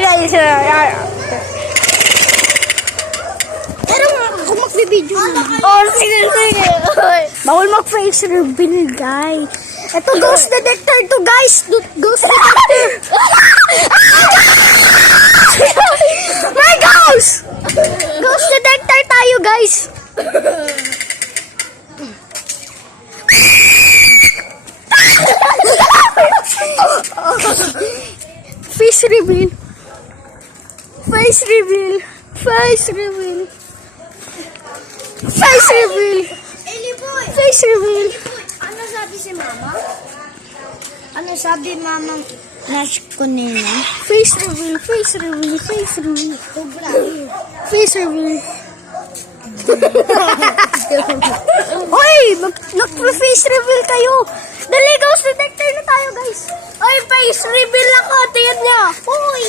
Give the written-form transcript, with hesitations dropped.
guys. Pero kung magbibideo naman. Oh, sige. Bawal mag-face reveal, guys. Ito, ghost detector to, guys. Ghost detector. My ghost! Ghost detector tayo, guys. Face reveal. Face reveal. Face reveal. Face reveal. Eliboy! Face reveal. Ano sabi si mama? Ano sabi mama Nash ko nila? Face reveal. Face reveal. Face reveal. Sobra. Face reveal. Hoy! Mag-face reveal kayo. Dali, ghost detector na tayo, guys. Hoy, face reveal ako. Tingnan niyo. Hoy!